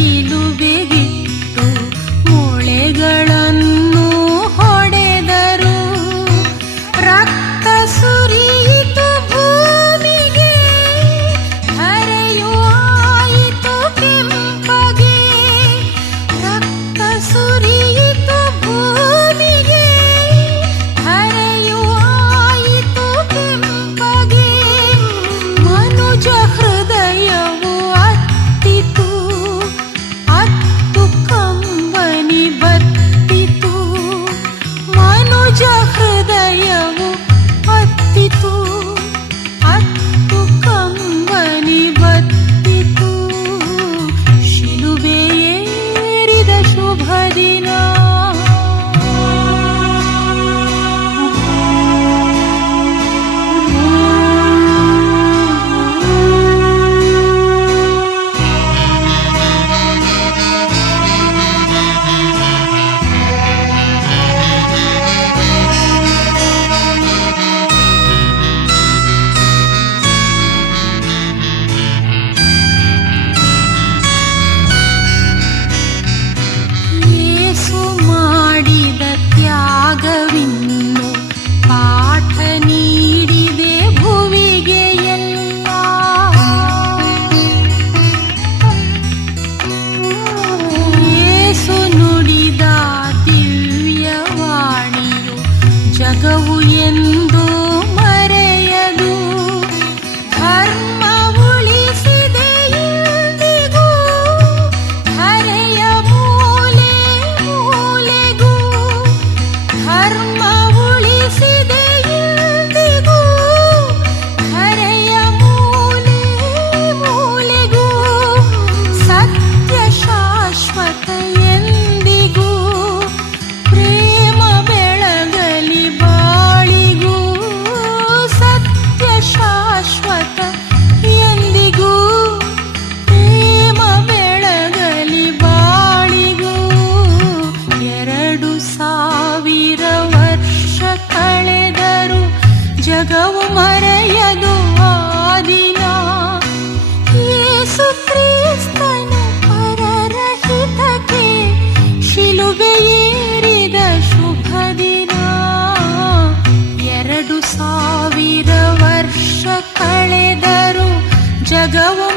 ಶಿಲುಬೆಗಿಟ್ಟು ಮೊಳೆಗಳನ್ನು ಹೊಡೆದರು. ರಕ್ತ ಸುರಿಯಿತು ಭೂಮಿಗೆ, ಧರೆಯು ಆಯಿತು ಕೆಂಪಗೆ. ರಕ್ತ ಸುರಿಯಿತು ಭೂಮಿಗೆ, ಧರೆಯು ಆಯಿತು ಕೆಂಪಗೆ. ಮನುಜ ಹೃದಯವು ಅತ್ತಿತು, ಅತ್ತು ಕಂಬನಿ ಬತ್ತಿತು. ಮನುಜ ಹೃದಯವು ಅತ್ತಿತು, ಅತ್ತು ಕಂಬನಿ ಬತ್ತಿತು. ಶಿಲುಬೆಯೇರಿದ ಶುಭ ದಿನ. ಯೇಸು ಮಾಡಿದ ತ್ಯಾಗವಿನ್ನು ಪಾಠ ನೀಡಿದೆ ಭುವಿಗೆ ಎಲ್ಲ. ಯೇಸು ನುಡಿದ ದಿವ್ಯವಾಣಿಯು ಜಗವು ಎಂದು ಮರೆಯದು. ಧರ್ಮ ಉಳಿಸಿದೆ ಇಂದಿಗೂ, ಧರೆಯ ಮೂಲೆ ಮೂಲೆಗೂ. ಧರ್ಮ ಉಳಿಸಿದೆ ಇಂದಿಗೂ, ಧರೆಯ ಮೂಲೆ ಮೂಲೆಗೂ. ಸತ್ಯ ಶಾಶ್ವತ ಎಂದಿಗೂ, ಪ್ರೇಮ ಬೆಳಗಲಿ ಬಾಳಿಗೂ. ಸತ್ಯ ಶಾಶ್ವತ ಎಂದಿಗೂ, ಪ್ರೇಮ ಬೆಳಗಲಿ ಬಾಳಿಗೂ. 2000 ವರ್ಷ ಕಳೆದರು ಜಗವು ಮರೆಯದು ಆ ದಿನ. ಯೇಸು ಕ್ರಿಸ್ತನು ಪರರಹಿತಕ್ಕೆ ಶಿಲುಬೆಯೇರಿದ ಶುಭ ದಿನ. 2000 ವರ್ಷ ಕಳೆದರು ಜಗವು